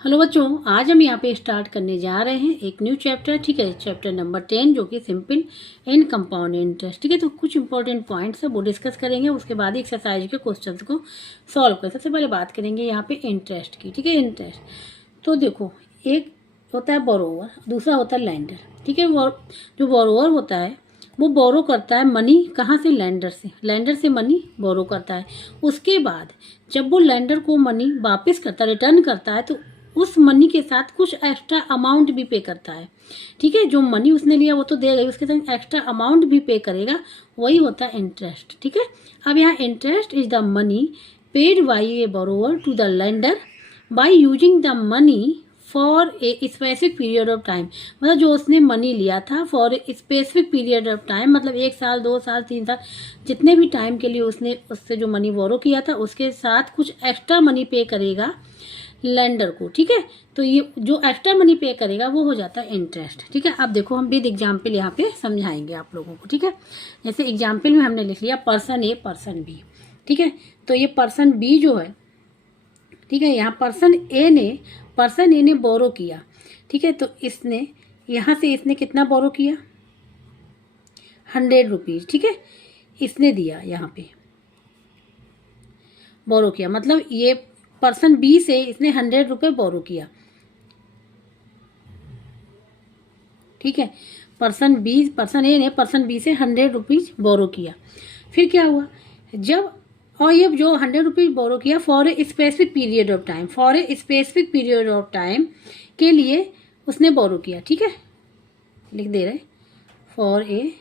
Hello बच्चों, आज हम यहाँ पे स्टार्ट करने जा रहे हैं एक न्यू चैप्टर। ठीक है, चैप्टर नंबर 10 जो कि सिंपल एंड कंपाउंड इंटरेस्ट। ठीक है, तो कुछ इंपॉर्टेंट पॉइंट्स है वो डिस्कस करेंगे, उसके बाद एक्सरसाइज के क्वेश्चंस को सॉल्व करें। सबसे पहले बात करेंगे यहाँ पे इंटरेस्ट की। ठीक है, इंटरेस्ट तो देखो, एक होता है बोरोवर, दूसरा होता है लैंडर। ठीक है, जो बोरोवर होता है वो बोरो करता है मनी कहाँ से, लैंडर से मनी बोरो करता है। उसके बाद जब वो लैंडर को मनी वापस करता है, रिटर्न करता है, तो उस मनी के साथ कुछ एक्स्ट्रा अमाउंट भी पे करता है। ठीक है, जो मनी उसने लिया वो तो देगा ही, उसके साथ एक्स्ट्रा अमाउंट भी पे करेगा, वही होता है इंटरेस्ट। ठीक है, अब यहाँ interest is the money paid by a borrower to the lender by using the money for a specific period of time. मतलब जो उसने मनी लिया था for a specific period of time, मतलब 1 साल 2 साल 3 साल जितने भी टाइम के लिए उसने उससे जो मनी बोरो किया था उसके साथ कुछ एक्स्ट्रा मनी पे करेगा लेंडर को। ठीक है, तो ये जो एक्स्ट्रा मनी पे करेगा वो हो जाता है इंटरेस्ट। ठीक है, अब देखो हम विद एग्जाम्पल यहाँ पे समझाएंगे आप लोगों को। ठीक है, जैसे एग्जाम्पल में हमने लिख लिया पर्सन ए पर्सन बी। ठीक है, तो ये पर्सन बी जो है, ठीक है, यहाँ पर्सन ए ने बोरो किया। ठीक है, तो इसने यहाँ से इसने कितना बोरो किया, 100 रुपीज़। ठीक है, इसने दिया, यहाँ पे बोरो किया, मतलब ये पर्सन बी से इसने 100 रुपये बोरो किया। ठीक है, पर्सन ए ने पर्सन बी से 100 रुपीज़ बोरो किया। फिर क्या हुआ, जब और ये जो 100 रुपीज़ बोरो किया for a specific period of time, for a specific period of time के लिए उसने बोरो किया। ठीक है, लिख दे रहे for a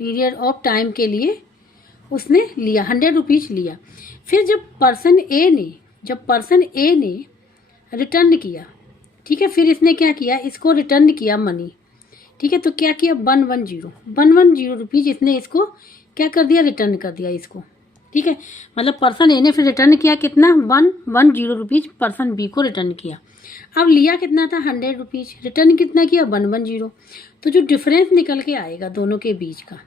period of time के लिए उसने लिया, 100 रुपीज़ लिया। फिर जब पर्सन ए ने रिटर्न किया, ठीक है, फिर इसने क्या किया, इसको रिटर्न किया मनी। ठीक है, तो क्या किया, 110 रुपीज़ इसने इसको क्या कर दिया, रिटर्न कर दिया इसको। ठीक है, मतलब पर्सन ए ने फिर रिटर्न किया कितना, 110 रुपीज़ पर्सन बी को रिटर्न किया। अब लिया कितना था, 100 रुपीज़, रिटर्न कितना किया, 110। तो जो डिफरेंस निकल के आएगा दोनों के बीच का,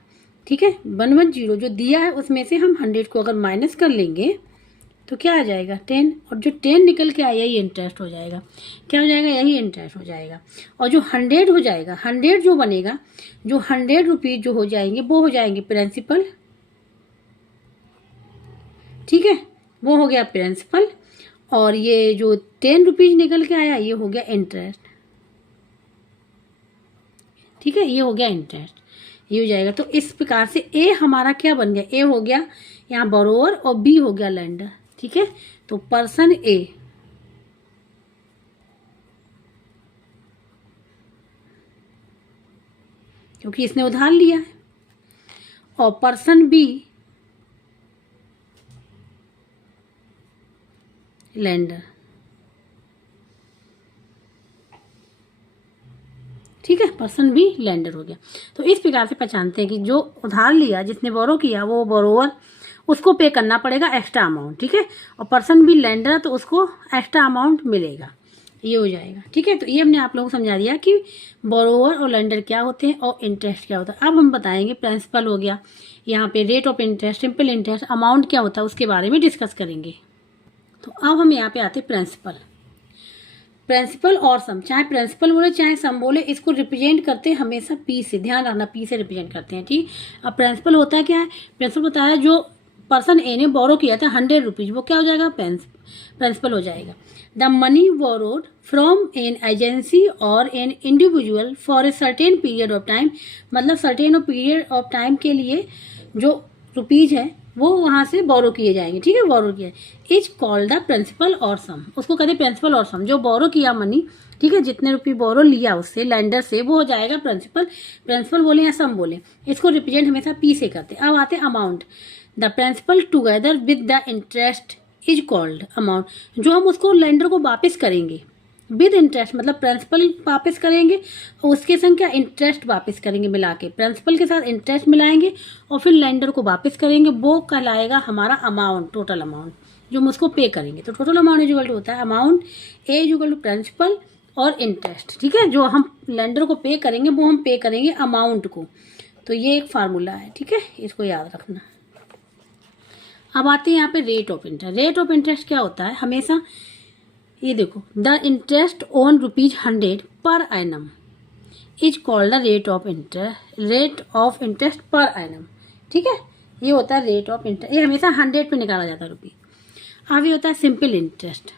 ठीक है, 110 जो दिया है उसमें से हम 100 को अगर माइनस कर लेंगे तो क्या आ जाएगा, 10, और जो 10 निकल के आया यही इंटरेस्ट हो जाएगा। क्या हो जाएगा, यही इंटरेस्ट हो जाएगा। और जो 100 हो जाएगा, 100 जो बनेगा, जो 100 रुपीज़ जो हो जाएंगे वो हो जाएंगे प्रिंसिपल। ठीक है, वो हो गया प्रिंसिपल, और ये जो 10 रुपीज़ निकल के आया ये हो गया इंटरेस्ट। ठीक है, ये हो गया इंटरेस्ट, ये हो जाएगा। तो इस प्रकार से ए हमारा क्या बन गया, ए हो गया यहाँ बोरोवर और बी हो गया लेंडर। ठीक है, तो पर्सन ए क्योंकि इसने उधार लिया है, और पर्सन बी लेंडर। ठीक है, पर्सन बी लेंडर हो गया। तो इस प्रकार से पहचानते हैं कि जो उधार लिया, जिसने बोरो किया, वो बोरोवर, उसको पे करना पड़ेगा एक्स्ट्रा अमाउंट। ठीक है, और पर्सन बी लेंडर तो उसको एक्स्ट्रा अमाउंट मिलेगा, ये हो जाएगा। ठीक है, तो ये हमने आप लोगों को समझा दिया कि बोरोवर और लेंडर क्या होते हैं और इंटरेस्ट क्या होता है। अब हम बताएंगे प्रिंसिपल हो गया, यहाँ पे rate of interest, simple interest, amount क्या होता है उसके बारे में डिस्कस करेंगे। तो अब हम यहाँ पे आते प्रिंसिपल और सम, चाहे प्रिंसिपल बोले चाहे सम बोले, इसको रिप्रेजेंट करते हैं हमेशा पी से, ध्यान रखना, पी से रिप्रेजेंट करते हैं। ठीक, अब प्रिंसिपल होता है क्या है, प्रिंसिपल होता है जो पर्सन ए ने बोरो किया था 100 रुपीज़, वो क्या हो जाएगा, प्रिंसिपल हो जाएगा। The money borrowed from an agency or an individual for a certain period of time, मतलब सर्टेन पीरियड ऑफ टाइम के लिए जो रुपीज़ है वो वहाँ से बोरो किए जाएंगे। ठीक है, बोरो किया इज कॉल्ड द प्रिंसिपल और सम, उसको कहते हैं प्रिंसिपल और सम। जो बोरो किया मनी, ठीक है, जितने रुपये बोरो लिया उससे लेंडर से, वो हो जाएगा प्रिंसिपल बोले या सम बोले, इसको रिप्रेजेंट हमेशा पी से करते हैं। अब आते हैं amount, the principal together with the interest is called amount. जो हम उसको लेंडर को वापस करेंगे विद इंटरेस्ट, मतलब प्रिंसिपल वापस करेंगे और उसके संग क्या इंटरेस्ट वापस करेंगे, मिला के प्रिंसिपल के साथ इंटरेस्ट मिलाएंगे और फिर लेंडर को वापस करेंगे, वो कहलाएगा हमारा अमाउंट, टोटल अमाउंट जो हम उसको पे करेंगे। तो total amount is equal to होता है amount A is equal to principal और इंटरेस्ट, ठीक है। जो हम लेंडर को पे करेंगे वो हम पे करेंगे अमाउंट को। तो ये एक फार्मूला है, ठीक है, इसको याद रखना। अब आते हैं यहाँ पे rate of interest. Rate of interest क्या होता है, हमेशा ये देखो, the interest on ₹100 per annum is called the rate of interest per annum, ठीक है। ये होता है रेट ऑफ इंटरेस्ट, ये हमेशा 100 पे निकाला जाता है रुपये। अब ये होता है simple interest.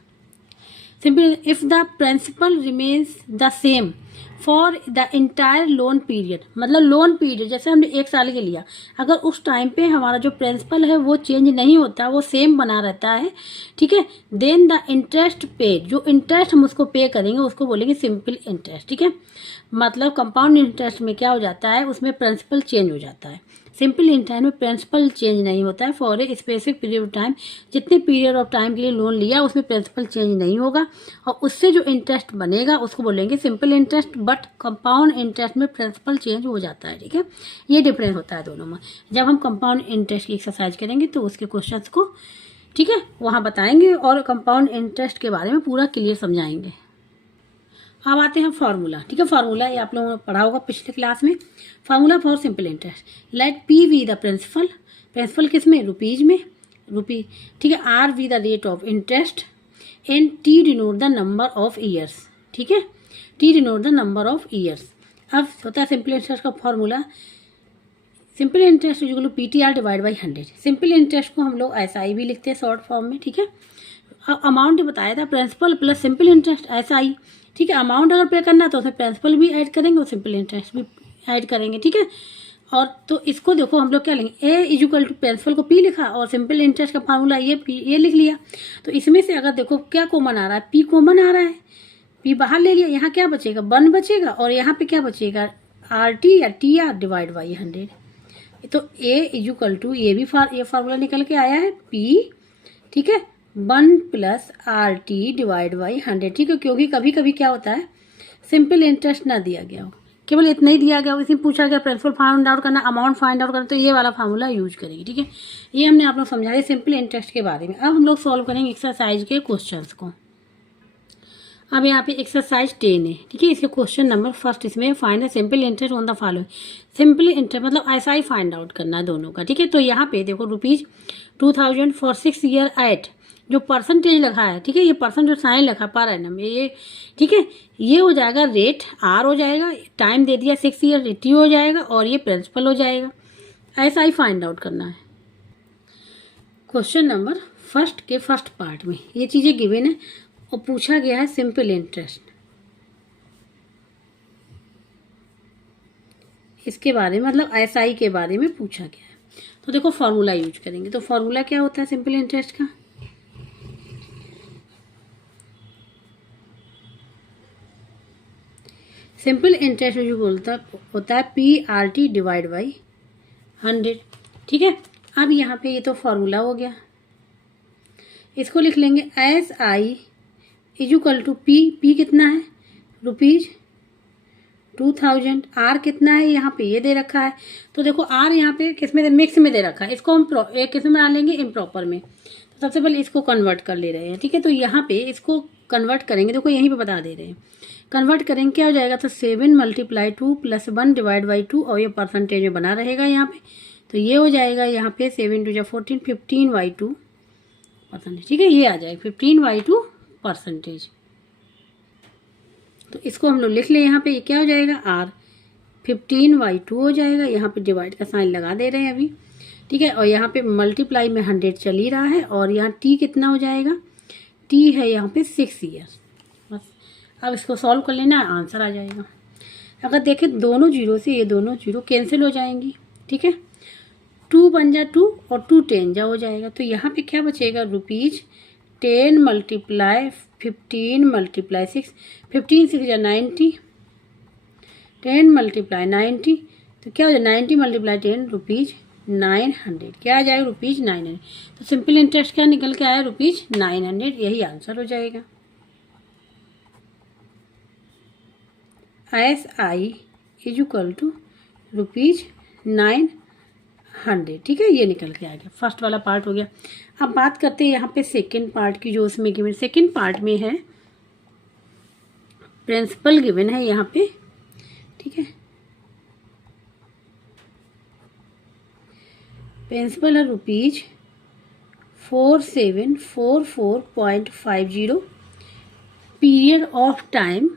Simple, if the principal remains the same for the entire loan period, मतलब लोन पीरियड जैसे हमने 1 साल के लिया, अगर उस टाइम पे हमारा जो प्रिंसिपल है वो चेंज नहीं होता, वो सेम बना रहता है, ठीक है, देन द इंटरेस्ट पेड, जो इंटरेस्ट हम उसको पे करेंगे उसको बोलेंगे सिंपल इंटरेस्ट, ठीक है। मतलब कंपाउंड इंटरेस्ट में क्या हो जाता है, उसमें प्रिंसिपल चेंज हो जाता है। सिंपल इंटरेस्ट में प्रिंसिपल चेंज नहीं होता है for a specific period of time, जितने पीरियड ऑफ टाइम के लिए लोन लिया उसमें प्रिंसिपल चेंज नहीं होगा, और उससे जो इंटरेस्ट बनेगा उसको बोलेंगे simple interest. But compound interest में प्रिंसिपल चेंज हो जाता है, ठीक है। ये डिफरेंस होता है दोनों में। जब हम कंपाउंड इंटरेस्ट की एक्सरसाइज करेंगे तो उसके क्वेश्चन को, ठीक है, वहाँ बताएंगे और कंपाउंड इंटरेस्ट के बारे में पूरा क्लियर समझाएंगे। अब आते हैं फार्मूला, ठीक है। फार्मूला ये आप लोगों ने पढ़ा होगा पिछले क्लास में। Formula for simple interest, let P be the principal, principal किस में, रुपीज में, रुपी, ठीक है। R be the rate of interest and T denote the number of years, ठीक है, T denote the number of years. अब होता है सिंपल इंटरेस्ट का formula, simple interest equal to PTR divide by 100। Simple interest को हम लोग SI भी लिखते हैं शॉर्ट फॉर्म में, ठीक है। अमाउंट बताया था principal plus simple interest SI, ठीक है। अमाउंट अगर पे करना है तो उसमें प्रिंसिपल भी ऐड करेंगे और सिंपल इंटरेस्ट भी ऐड करेंगे, ठीक है। और तो इसको देखो हम लोग क्या लेंगे, A इक्वल टू प्रिंसिपल को P लिखा और सिंपल इंटरेस्ट का फार्मूला ये लिख लिया। तो इसमें से अगर देखो क्या कॉमन आ रहा है, P कॉमन आ रहा है, P बाहर ले लिया, यहाँ क्या बचेगा, 1 बचेगा, और यहाँ पे क्या बचेगा, RT या TR डिवाइड बाई 100। तो A इक्वल टू ये फार्मूला निकल के आया है P, ठीक है, 1 प्लस RT डिवाइड बाई 100, ठीक है। क्योंकि कभी कभी क्या होता है सिंपल इंटरेस्ट ना दिया गया हो, केवल इतना ही दिया गया हो, इसमें पूछा गया प्रिंसिपल फाइंड आउट करना, अमाउंट फाइंड आउट करना, तो ये वाला फार्मूला यूज करेंगे, ठीक है। ये हमने आप लोग समझाया सिंपल इंटरेस्ट के बारे में। अब हम लोग सॉल्व करेंगे एक्सरसाइज के क्वेश्चंस को। अब यहाँ पे एक्सरसाइज 10 है, ठीक है। इसके क्वेश्चन नंबर फर्स्ट इसमें find simple interest on the following. Simple interest मतलब ऐसा ही फाइंड आउट करना है दोनों का, ठीक है। तो यहाँ पे देखो ₹2000 फॉर 6 ईयर एट, जो परसेंटेज लिखा है, ठीक है, ये परसेंट जो साइन लिखा पर एनम, ये ठीक है, ये हो जाएगा रेट, R हो जाएगा, टाइम दे दिया 6 ईयर, T हो जाएगा, और ये प्रिंसिपल हो जाएगा। ऐसा ही फाइंड आउट करना है। क्वेश्चन नंबर फर्स्ट के फर्स्ट पार्ट में ये चीज़ें गिवन है और पूछा गया है सिंपल इंटरेस्ट, इसके बारे में मतलब SI के बारे में पूछा गया है। तो देखो फार्मूला यूज करेंगे। तो फार्मूला क्या होता है सिंपल इंटरेस्ट का, सिंपल इंटरेस्ट जो बोलता होता है PRT डिवाइड बाई 100, ठीक है। अब यहाँ पे ये तो फार्मूला हो गया, इसको लिख लेंगे SI इक्वल टू P कितना है, ₹2000, R कितना है, यहाँ पे ये दे रखा है। तो देखो R यहाँ पे किस में, मिक्स में दे रखा है, इसको हम एक किस में डालेंगे, इम्प्रॉपर में। तो सबसे पहले इसको कन्वर्ट कर ले रहे हैं, ठीक है। तो यहाँ पे इसको कन्वर्ट करेंगे, देखो यहीं पे बता दे रहे हैं, कन्वर्ट करेंगे क्या हो जाएगा, तो 7 × 2 + 1 डिवाइड बाई 2, और ये परसेंटेज में बना रहेगा यहाँ पे। तो ये हो जाएगा यहाँ पे 7 × 14 15/2 परसेंटेज, ठीक है, ये आ जाएगा 15/2 परसेंटेज। तो इसको हम लोग लिख ले, यहाँ पे ये क्या हो जाएगा, R 15/2 हो जाएगा, यहाँ पे डिवाइड का साइन लगा दे रहे हैं अभी, ठीक है। और यहाँ पे मल्टीप्लाई में 100 चल ही रहा है, और यहाँ T कितना हो जाएगा, T है यहाँ पे 6 ईयर्स। बस अब इसको सॉल्व कर लेना, आंसर आ जाएगा। अगर देखें दोनों जीरो से ये दोनों जीरो कैंसिल हो जाएंगी, ठीक है। 2 बन जा 2 और 2 10 जा हो जाएगा। तो यहाँ पे क्या बचेगा, ₹10 × 15 × 6, 15 6 जा 90, 10 × 90, तो क्या हो जाए 90 × 10 ₹900, क्या आ जाएगा ₹900। तो सिंपल इंटरेस्ट क्या निकल के आया, ₹900, यही आंसर हो जाएगा। SI इक्वल टू ₹900, ठीक है, ये निकल के आ गया। फर्स्ट वाला पार्ट हो गया। अब बात करते हैं यहाँ पे सेकंड पार्ट की, जो उसमें गिवन सेकंड पार्ट में है प्रिंसिपल गिवन है यहाँ पे, ठीक है। प्रिंसिपल है ₹4744.50। पीरियड ऑफ टाइम,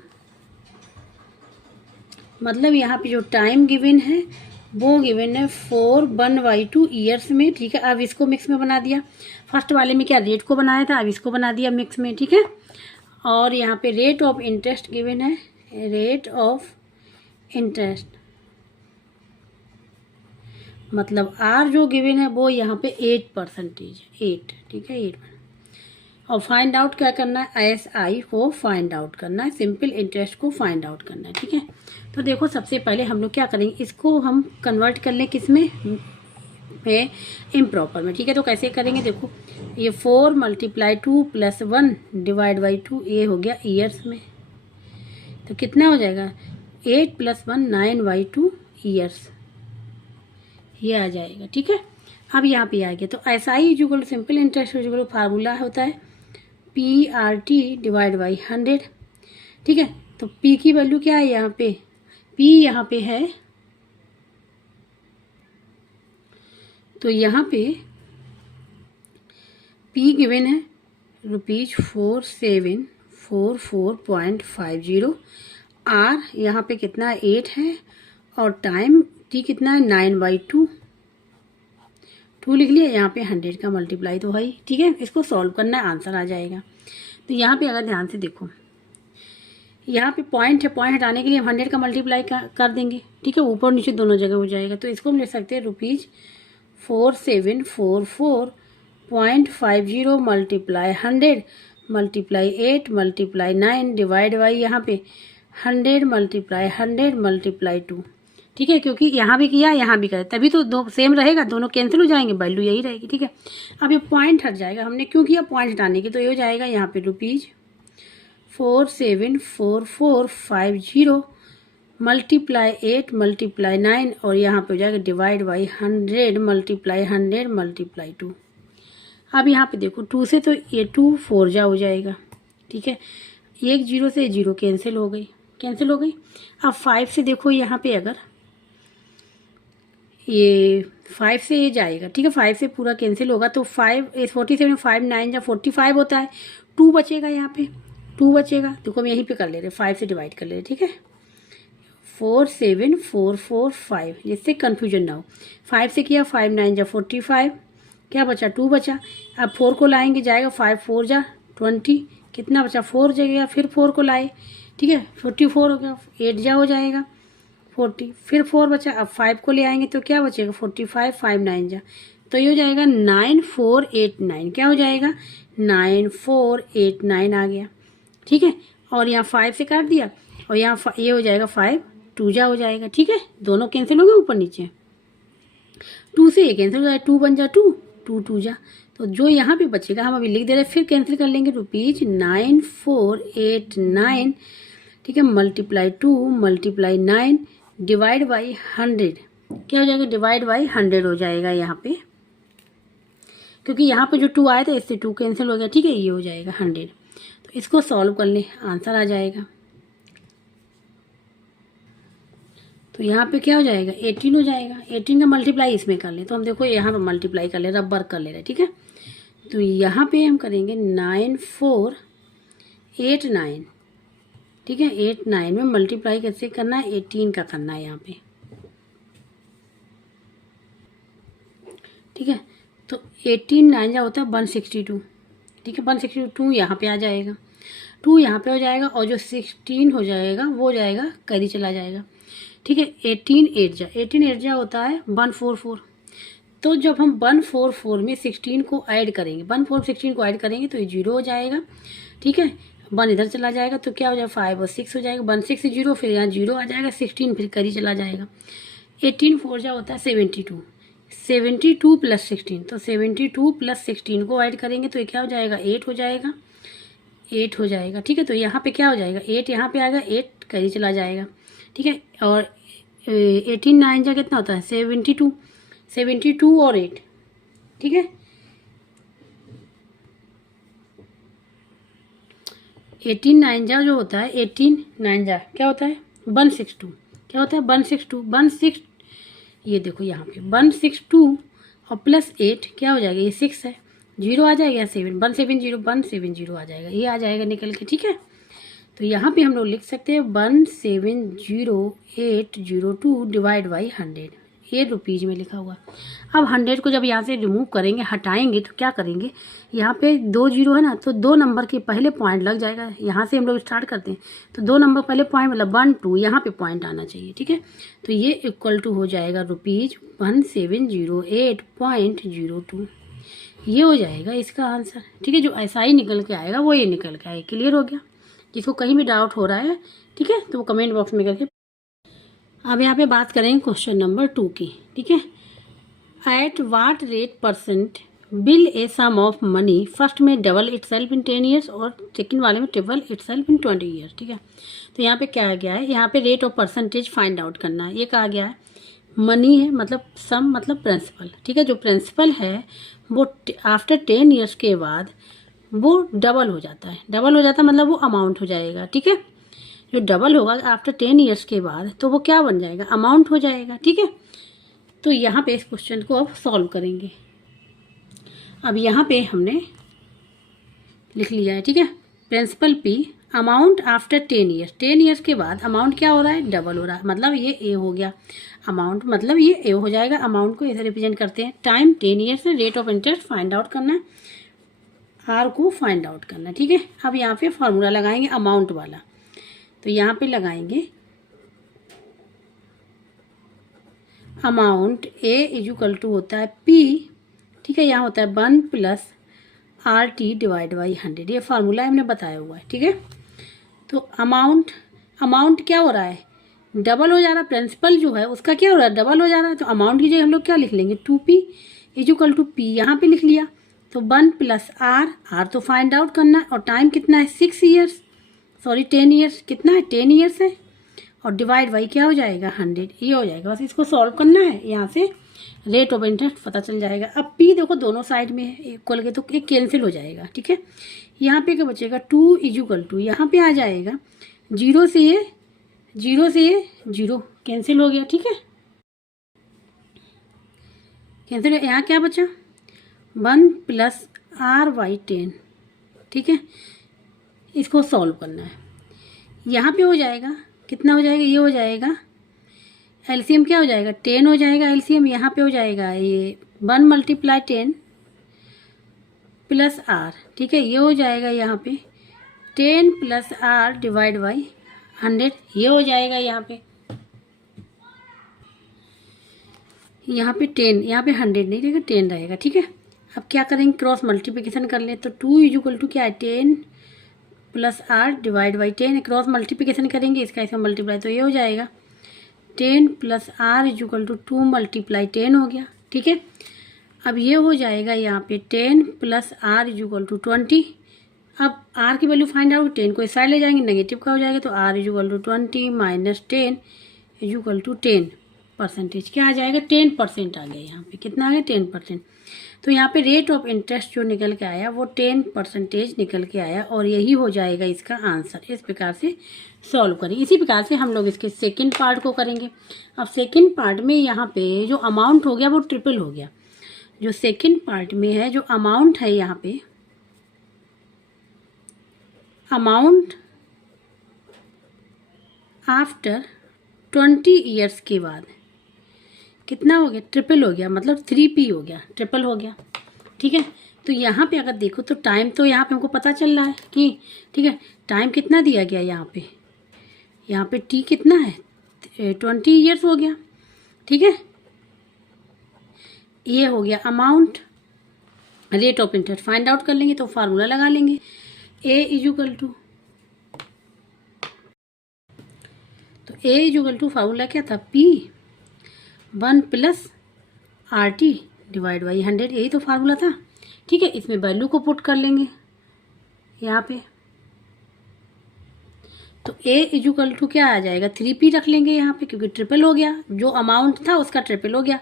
मतलब यहाँ पे जो टाइम गिवन है वो गिवन है 4/2 ईयर्स में, ठीक है। अब इसको मिक्स में बना दिया, फर्स्ट वाले में क्या रेट को बनाया था, अब इसको बना दिया मिक्स में, ठीक है। और यहाँ पे रेट ऑफ इंटरेस्ट गिवन है, रेट ऑफ इंटरेस्ट मतलब आर जो गिवन है वो यहाँ पे 8%, 8, ठीक है, 8। और फाइंड आउट क्या करना है, SI को फाइंड आउट करना है, सिंपल इंटरेस्ट को फाइंड आउट करना है, ठीक है। तो देखो सबसे पहले हम लोग क्या करेंगे, इसको हम कन्वर्ट कर लें किस में, इम्प्रॉपर में, ठीक है। तो कैसे करेंगे, देखो ये 4 × 2 + 1 / 2, ये हो गया ईयर्स में। तो कितना हो जाएगा, 8 + 1 9/2 ईयर्स, ये आ जाएगा, ठीक है। अब यहाँ पे आ गया, तो SI equal simple interest equal formula होता है PRT / 100, ठीक है। तो P की वैल्यू क्या है यहाँ पे, P यहाँ पे है, तो यहाँ पे P गिवन है ₹4744.50। R यहाँ पे कितना 8 है, और टाइम T कितना है 9/2, 2 लिख लिया, यहाँ पे 100 का मल्टीप्लाई तो है ही, ठीक है। इसको सॉल्व करना है, आंसर आ जाएगा। तो यहाँ पे अगर ध्यान से देखो, यहाँ पे पॉइंट है, पॉइंट हटाने के लिए हम 100 का मल्टीप्लाई कर देंगे, ठीक है, ऊपर नीचे दोनों जगह हो जाएगा। तो इसको हम ले सकते हैं ₹4744.50 multiply 100 multiply 8 multiply 9 divide by यहाँ पे 100 मल्टीप्लाई 100 मल्टीप्लाई 2, ठीक है। क्योंकि यहाँ भी किया यहाँ भी करें तभी तो दो सेम रहेगा, दोनों कैंसिल हो जाएंगे, वैल्यू यही रहेगी, ठीक है। अब ये पॉइंट हट जाएगा, हमने क्यों किया, पॉइंट हटाने की, तो ये हो जाएगा यहाँ पे ₹474450 मल्टीप्लाई 8 मल्टीप्लाई 9, और यहाँ पे हो जाएगा डिवाइड बाई 100 मल्टीप्लाई 100 मल्टीप्लाई 2। अब यहाँ पे देखो 2 से तो ये 2 4 जा हो जाएगा, ठीक है। 1 0 से 0 कैंसिल हो गई, कैंसिल हो गई। अब 5 से देखो, यहाँ पे अगर ये 5 से ये जाएगा, ठीक है, 5 से पूरा कैंसिल होगा, तो 47 5 9 या 45 होता है, 2 बचेगा, यहाँ पे 2 बचेगा। देखो हम यहीं पे कर ले रहे, 5 से डिवाइड कर ले रहे, ठीक है। 47445, जिससे कन्फ्यूजन ना हो। 5 से किया, 5 9 जा 45, क्या बचा, 2 बचा। अब 4 को लाएंगे, जाएगा 5 4 जा 20, कितना बचा, 4 जगह, फिर 4 को लाए, ठीक है, 44 हो गया, 8 जा हो जाएगा 40, फिर 4 बचा। अब 5 को ले आएंगे तो क्या बचेगा, 45 5 9 जा, तो ये हो जाएगा 9489, क्या हो जाएगा 9489 आ गया, ठीक है। और यहाँ 5 से काट दिया, और यहाँ ये हो जाएगा 5 2 जा हो जाएगा, ठीक है, दोनों कैंसिल हो गए ऊपर नीचे, 2 से ये कैंसिल हो जाएगा, 2 बन जा 2 2 2 जा, तो जो यहाँ पे बचेगा हम अभी लिख दे रहे हैं, फिर कैंसिल कर लेंगे, ₹9489, ठीक है, मल्टीप्लाई 2 मल्टीप्लाई 9 डिवाइड बाई 100, क्या हो जाएगा, डिवाइड बाई 100 हो जाएगा यहाँ पे, क्योंकि यहाँ पे जो 2 आया था इससे 2 कैंसिल हो गया, ठीक है, ये हो जाएगा 100। तो इसको सॉल्व कर ले, आंसर आ जाएगा। तो यहाँ पे क्या हो जाएगा, 18 हो जाएगा। 18 का मल्टीप्लाई इसमें कर ले, तो हम देखो यहाँ पे मल्टीप्लाई कर ले, रबर कर ले रहे, ठीक है। तो यहाँ पे हम करेंगे 9489, ठीक है, 89 में मल्टीप्लाई कैसे करना है, 18 का करना है यहाँ पे, ठीक है। तो 18 9 जा होता है 162, ठीक है, 162 यहाँ पे आ जाएगा, 2 यहाँ पे हो जाएगा, और जो 16 हो जाएगा वो हो जाएगा कैरी चला जाएगा, ठीक है। 18 8 जा होता है 144, तो जब हम 144 में 16 को ऐड करेंगे, 16 को ऐड करेंगे तो ये 0 हो जाएगा, ठीक है, 1 इधर चला जाएगा तो क्या हो जाएगा 5 और 6 हो जाएगा, 160, फिर यहाँ 0 आ जाएगा, 16 फिर कैरी चला जाएगा। 18 4 जा होता है 72, 72 + 16, तो 72 + 16 को ऐड करेंगे तो ये क्या हो जाएगा 8 हो जाएगा, 8 हो जाएगा, ठीक है। तो यहाँ पे क्या हो जाएगा 8 यहाँ पे आएगा, 8 कैरी चला जाएगा, ठीक है। और 18 9 जा कितना होता है 72, 72 और 8, ठीक है, 18 9 जा जो होता है 18 9 जा क्या होता है 162, क्या होता है 162 ये देखो यहाँ पे 162 और प्लस 8 क्या हो जाएगा, ये 6 है, 0 आ जाएगा, 7 170 आ जाएगा, ये आ जाएगा निकल के। ठीक है, तो यहाँ पे हम लोग लिख सकते हैं 170,802 डिवाइड बाई 100, ये रुपीज़ में लिखा हुआ। अब 100 को जब यहाँ से रिमूव करेंगे, हटाएंगे, तो क्या करेंगे, यहाँ पे 2 0 है ना, तो 2 नंबर के पहले पॉइंट लग जाएगा। यहाँ से हम लोग स्टार्ट करते हैं, तो 2 नंबर पहले पॉइंट मतलब 1 2 यहाँ पे पॉइंट आना चाहिए। ठीक है, तो ये इक्वल टू हो जाएगा ₹1708.02, ये हो जाएगा इसका आंसर। ठीक है, जो ऐसा ही निकल के आएगा वो ये निकल के आएगा। क्लियर हो गया? जिसको कहीं भी डाउट हो रहा है, ठीक है, तो वो कमेंट बॉक्स में करके। अब यहाँ पे बात करेंगे क्वेश्चन नंबर 2 की। ठीक है, at what rate percent will a sum of money, first में double itself in 10 years और सेकेंड वाले में triple itself in 20 years. ठीक है, तो यहाँ पे क्या गया है, यहाँ पे rate of percentage find out करना है। ये कहा गया है मनी है मतलब सम मतलब प्रिंसिपल। ठीक है, जो प्रिंसिपल है वो आफ्टर 10 ईयर्स के बाद वो डबल हो जाता है। डबल हो जाता है मतलब वो अमाउंट हो जाएगा। ठीक है, जो डबल होगा आफ्टर 10 ईयर्स के बाद तो वो क्या बन जाएगा, अमाउंट हो जाएगा। ठीक है, तो यहाँ पे इस क्वेश्चन को अब सॉल्व करेंगे। अब यहाँ पे हमने लिख लिया है। ठीक है, principal P, amount after 10 years, 10 years के बाद अमाउंट क्या हो रहा है, डबल हो रहा है, मतलब ये ए हो गया। अमाउंट मतलब ये ए हो जाएगा। अमाउंट को ऐसे रिप्रेजेंट करते हैं। टाइम 10 ईयर्स है, rate of interest find out करना है, आर को फाइंड आउट करना है। ठीक है, अब यहाँ पे फॉर्मूला लगाएंगे अमाउंट वाला, तो यहाँ पे लगाएंगे अमाउंट ए इक्वल टू होता है पी। ठीक है, यहाँ होता है 1 plus R T divide by 100, ये फार्मूला हमने बताया हुआ है। ठीक है, तो अमाउंट क्या हो रहा है, डबल हो जा रहा है। प्रिंसिपल जो है उसका क्या हो रहा है, डबल हो जा रहा है। तो अमाउंट की जगह हम लोग क्या लिख लेंगे, 2p इक्वल टू पी, यहाँ पे लिख लिया। तो 1 प्लस आर तो फाइंड आउट करना है, और टाइम कितना है 10 ईयर्स, कितना है 10 ईयर्स है, और डिवाइड बाई क्या हो जाएगा 100, ये हो जाएगा। बस इसको सॉल्व करना है, यहाँ से रेट ऑफ इंटरेस्ट पता चल जाएगा। अब पी देखो दोनों साइड में है इक्वल के, तो एक कैंसिल हो जाएगा। ठीक है, यहाँ पे क्या बचेगा 2 इक्वल टू, यहाँ पे आ जाएगा 0 से ये 0 कैंसिल हो गया। ठीक है, कैंसिल, यहाँ क्या बचा 1 प्लस आर बाई 10। ठीक है, इसको सॉल्व करना है। यहाँ पे हो जाएगा कितना हो जाएगा, ये हो जाएगा एलसीएम क्या हो जाएगा 10 हो जाएगा एलसीएम। यहाँ पे हो जाएगा ये 1 मल्टीप्लाई 10 प्लस आर। ठीक है, ये हो जाएगा यहाँ पे 10 प्लस आर डिवाइड बाई 100, ये हो जाएगा यहाँ पे 10, यहाँ पे 100 नहीं रहेगा 10 रहेगा। ठीक है, अब क्या करेंगे, क्रॉस मल्टीप्लिकेशन कर लें। तो 2 इक्वल टू क्या है 10 plus R divide by 10, cross multiplication करेंगे इसका, इसका मल्टीप्लाई, तो ये हो जाएगा 10 plus R equal to 2 multiply 10 हो गया। ठीक है, अब ये हो जाएगा यहाँ पे 10 प्लस आर इक्वल टू 20। अब आर की वैल्यू फाइंड आउट, 10 को इस साइड ले जाएंगे, नेगेटिव का हो जाएगा, तो R equal to 20 minus 10 equal to 10%। क्या आ जाएगा 10% आ गया। यहाँ पे कितना आ गया 10%। तो यहाँ पे रेट ऑफ इंटरेस्ट जो निकल के आया वो 10% निकल के आया, और यही हो जाएगा इसका आंसर। इस प्रकार से सॉल्व करें। इसी प्रकार से हम लोग इसके सेकंड पार्ट को करेंगे। अब सेकंड पार्ट में यहाँ पे जो अमाउंट हो गया वो ट्रिपल हो गया। जो सेकंड पार्ट में है जो अमाउंट है, यहाँ पे अमाउंट आफ्टर 20 ईयर्स के बाद कितना हो गया, ट्रिपल हो गया, मतलब 3p हो गया, ट्रिपल हो गया। ठीक है, तो यहाँ पे अगर देखो तो टाइम तो यहाँ पे हमको पता चल रहा है कि, ठीक है, टाइम कितना दिया गया यहाँ पे t कितना है 20 ईयर्स हो गया। ठीक है, ये हो गया amount. Rate of interest find out कर लेंगे, तो फार्मूला लगा लेंगे a इक्वल टू, तो a इक्वल टू फार्मूला क्या था p 1 plus R T divide by 100, यही तो फार्मूला था। ठीक है, इसमें वैल्यू को पुट कर लेंगे यहाँ पे, तो a इक्वल टू क्या आ जाएगा 3p रख लेंगे यहाँ पे, क्योंकि ट्रिपल हो गया, जो अमाउंट था उसका ट्रिपल हो गया।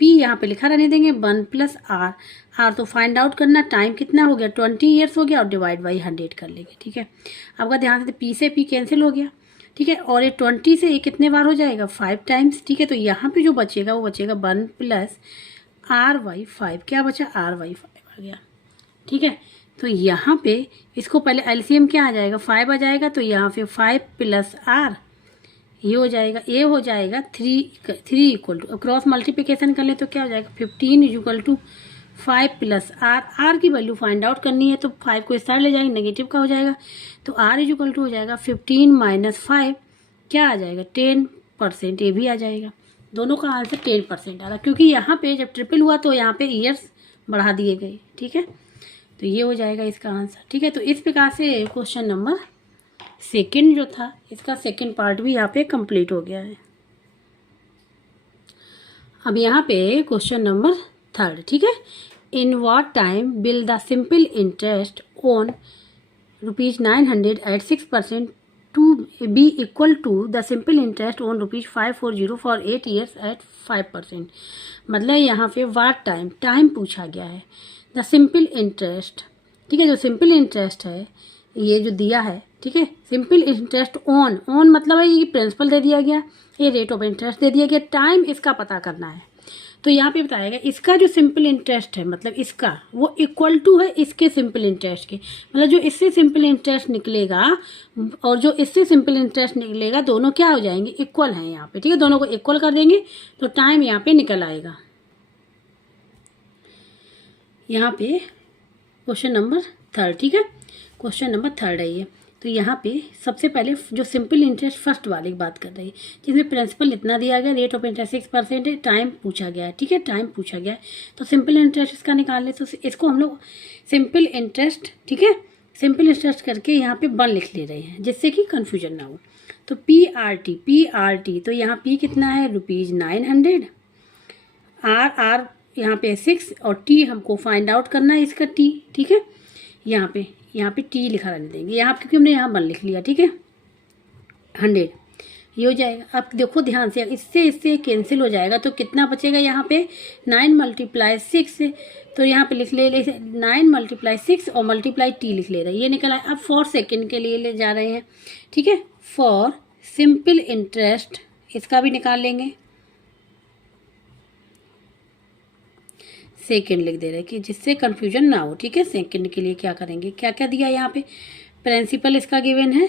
पी यहाँ पे लिखा रहने देंगे 1 प्लस आर। आर तो फाइंड आउट करना, टाइम कितना हो गया 20 ईयर्स हो गया और डिवाइड बाई 100 कर लेंगे। ठीक है, आपका ध्यान से पी कैंसिल हो गया। ठीक है, और ये 20 से ये कितने बार हो जाएगा 5 टाइम्स। ठीक है, तो यहाँ पे जो बचेगा वो बचेगा 1 प्लस आर वाई 5। क्या बचा, आर वाई 5 आ गया। ठीक है, तो यहाँ पे इसको पहले एलसीएम क्या आ जाएगा 5 आ जाएगा, तो यहाँ पे 5 प्लस आर ये हो जाएगा, ये हो जाएगा 3 इक्वल टू, क्रॉस मल्टीप्लिकेशन कर ले तो क्या हो जाएगा 15 equal to 5 plus R. R की वैल्यू फाइंड आउट करनी है तो 5 को इस साइड ले जाएंगे, नेगेटिव का हो जाएगा, तो आर इक्वल टू हो जाएगा 15 माइनस 5 क्या आ जाएगा 10%। ये भी आ जाएगा, दोनों का आंसर 10% आ रहा, क्योंकि यहाँ पे जब ट्रिपल हुआ तो यहाँ पे ईयर्स बढ़ा दिए गए। ठीक है, तो ये हो जाएगा इसका आंसर। ठीक है, तो इस प्रकार से क्वेश्चन नंबर सेकंड जो था इसका सेकंड पार्ट भी यहाँ पे कंप्लीट हो गया है। अब यहाँ पे क्वेश्चन नंबर थर्ड। ठीक है, in what time will the simple interest on ₹900 at 6% to be equal to the simple interest on ₹540 for 8 years at 5%। मतलब यहाँ पे व्हाट टाइम पूछा गया है। द सिंपल इंटरेस्ट, ठीक है, जो सिंपल इंटरेस्ट है ये जो दिया है, ठीक है, सिंपल इंटरेस्ट ऑन मतलब है ये प्रिंसिपल दे दिया गया, ये रेट ऑफ इंटरेस्ट दे दिया गया, टाइम इसका पता करना है। तो यहाँ पे बताएगा इसका जो सिंपल इंटरेस्ट है मतलब इसका वो इक्वल टू है इसके सिंपल इंटरेस्ट के, मतलब जो इससे सिंपल इंटरेस्ट निकलेगा और जो इससे सिंपल इंटरेस्ट निकलेगा दोनों क्या हो जाएंगे, इक्वल हैं यहाँ पे। ठीक है, दोनों को इक्वल कर देंगे तो टाइम यहाँ पे निकल आएगा। यहाँ पे क्वेश्चन नंबर थर्ड। ठीक है, क्वेश्चन नंबर थर्ड है ये। तो यहाँ पे सबसे पहले जो सिंपल इंटरेस्ट फर्स्ट वाली बात कर रही है, जिसमें प्रिंसिपल इतना दिया गया, रेट ऑफ इंटरेस्ट 6% है, टाइम पूछा गया है। ठीक है, टाइम पूछा गया है तो सिंपल इंटरेस्ट इसका निकाल ले, तो इसको हम लोग सिंपल इंटरेस्ट, ठीक है, सिंपल इंटरेस्ट करके यहाँ पे 1 लिख ले रहे हैं जिससे कि कन्फ्यूजन ना हो। तो PRT तो यहाँ P कितना है ₹900, आर यहाँ पे 6 और T हमको फाइंड आउट करना है इसका T। ठीक है, यहाँ पे T लिखा रहने देंगे यहाँ, क्योंकि हमने यहाँ 1 लिख लिया। ठीक है, 100 ये हो जाएगा। अब देखो ध्यान से, इससे कैंसिल हो जाएगा तो कितना बचेगा यहाँ पे 9 × 6, तो यहाँ पे लिख ले 9 × 6 और मल्टीप्लाई T लिख ले रहे हैं, ये निकल आए। अब फॉर सेकेंड के लिए ले जा रहे हैं। ठीक है, फॉर सिंपल इंटरेस्ट इसका भी निकाल लेंगे, सेकेंड लिख दे रहे हैं कि जिससे कंफ्यूजन ना हो। ठीक है, सेकेंड के लिए क्या करेंगे, क्या क्या दिया यहाँ पे, प्रिंसिपल इसका गिवन है,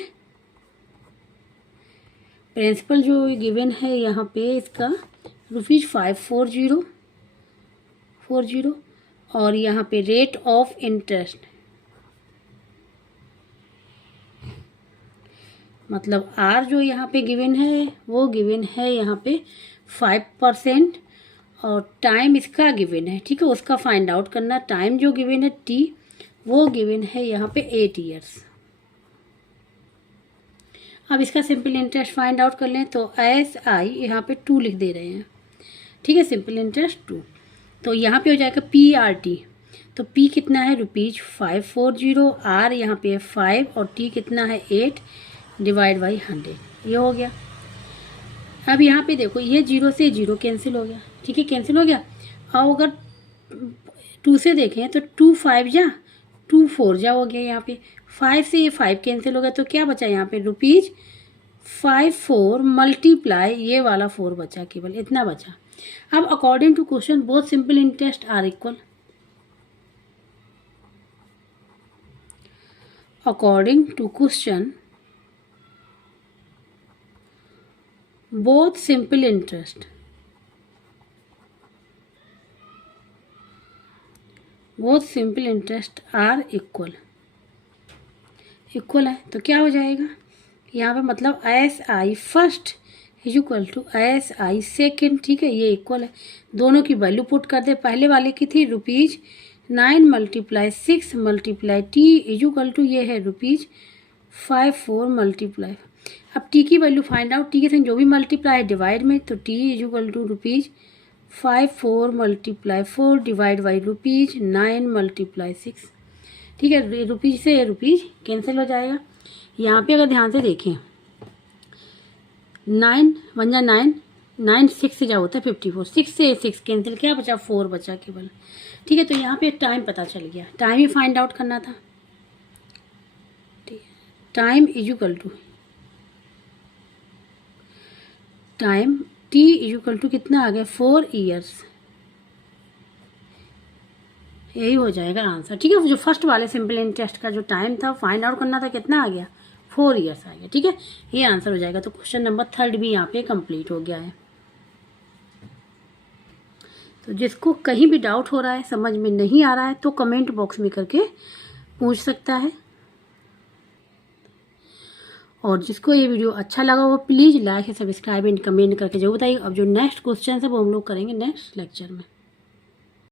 प्रिंसिपल जो गिवन है यहाँ पे इसका ₹540 और यहाँ पे रेट ऑफ इंटरेस्ट मतलब आर जो यहाँ पे गिवन है वो गिवन है यहाँ पे 5% और टाइम इसका गिवन है। ठीक है, उसका फाइंड आउट करना, टाइम जो गिवन है T वो गिवन है यहाँ पे 8 ईयर्स। अब इसका सिंपल इंटरेस्ट फाइंड आउट कर लें तो SI यहाँ पे 2 लिख दे रहे हैं। ठीक है, सिंपल इंटरेस्ट 2, तो यहाँ पे हो जाएगा PRT, तो P कितना है ₹540, R यहाँ पे 5 और T कितना है 8 डिवाइड बाई 100, ये हो गया। अब यहाँ पे देखो ये 0 से 0 कैंसिल हो गया। ठीक है, कैंसिल हो गया। और अगर 2 से देखें तो 2 5 जा 2 4 जा हो गया, यहाँ पे 5 से ये 5 कैंसिल हो गया, तो क्या बचा यहाँ पे ₹54 मल्टीप्लाई ये वाला 4 बचा, केवल इतना बचा। अब according to question both simple interest are equal, according to question both simple interest are equal है, तो क्या हो जाएगा यहाँ पे, मतलब SI first is equal to SI second. ठीक है, ये इक्वल है, दोनों की वैल्यू पुट कर दे। पहले वाले की थी ₹9 × 6 multiply T is equal to ये है ₹54 मल्टीप्लाई। अब T की वैल्यू फाइंड आउट, T के संग जो भी मल्टीप्लाई है डिवाइड में, तो T is equal to ₹54 multiply 4 divide by ₹9 multiply 6। ठीक है, रुपीज से रुपीज कैंसिल हो जाएगा। यहाँ पे अगर ध्यान से देखें 9 1 जा 9 9 6 से क्या होता है 54, 6 से 6 कैंसिल, क्या बचा 4 बचा केवल। ठीक है, तो यहाँ पे टाइम पता चल गया, टाइम ही फाइंड आउट करना था। Time is equal to time T is equal to कितना आ गया 4 ईयर्स, यही हो जाएगा आंसर। ठीक है, जो फर्स्ट वाले सिंपल इंटरेस्ट का जो टाइम था फाइंड आउट करना था कितना आ गया 4 ईयर्स आ गया। ठीक है, ये आंसर हो जाएगा। तो क्वेश्चन नंबर 3 भी यहाँ पे कंप्लीट हो गया है। तो जिसको कहीं भी डाउट हो रहा है, समझ में नहीं आ रहा है, तो कमेंट बॉक्स में करके पूछ सकता है। और जिसको ये वीडियो अच्छा लगा वो please like subscribe and comment करके जरूर बताइए। अब जो नेक्स्ट क्वेश्चन है वो हम लोग करेंगे नेक्स्ट लेक्चर में।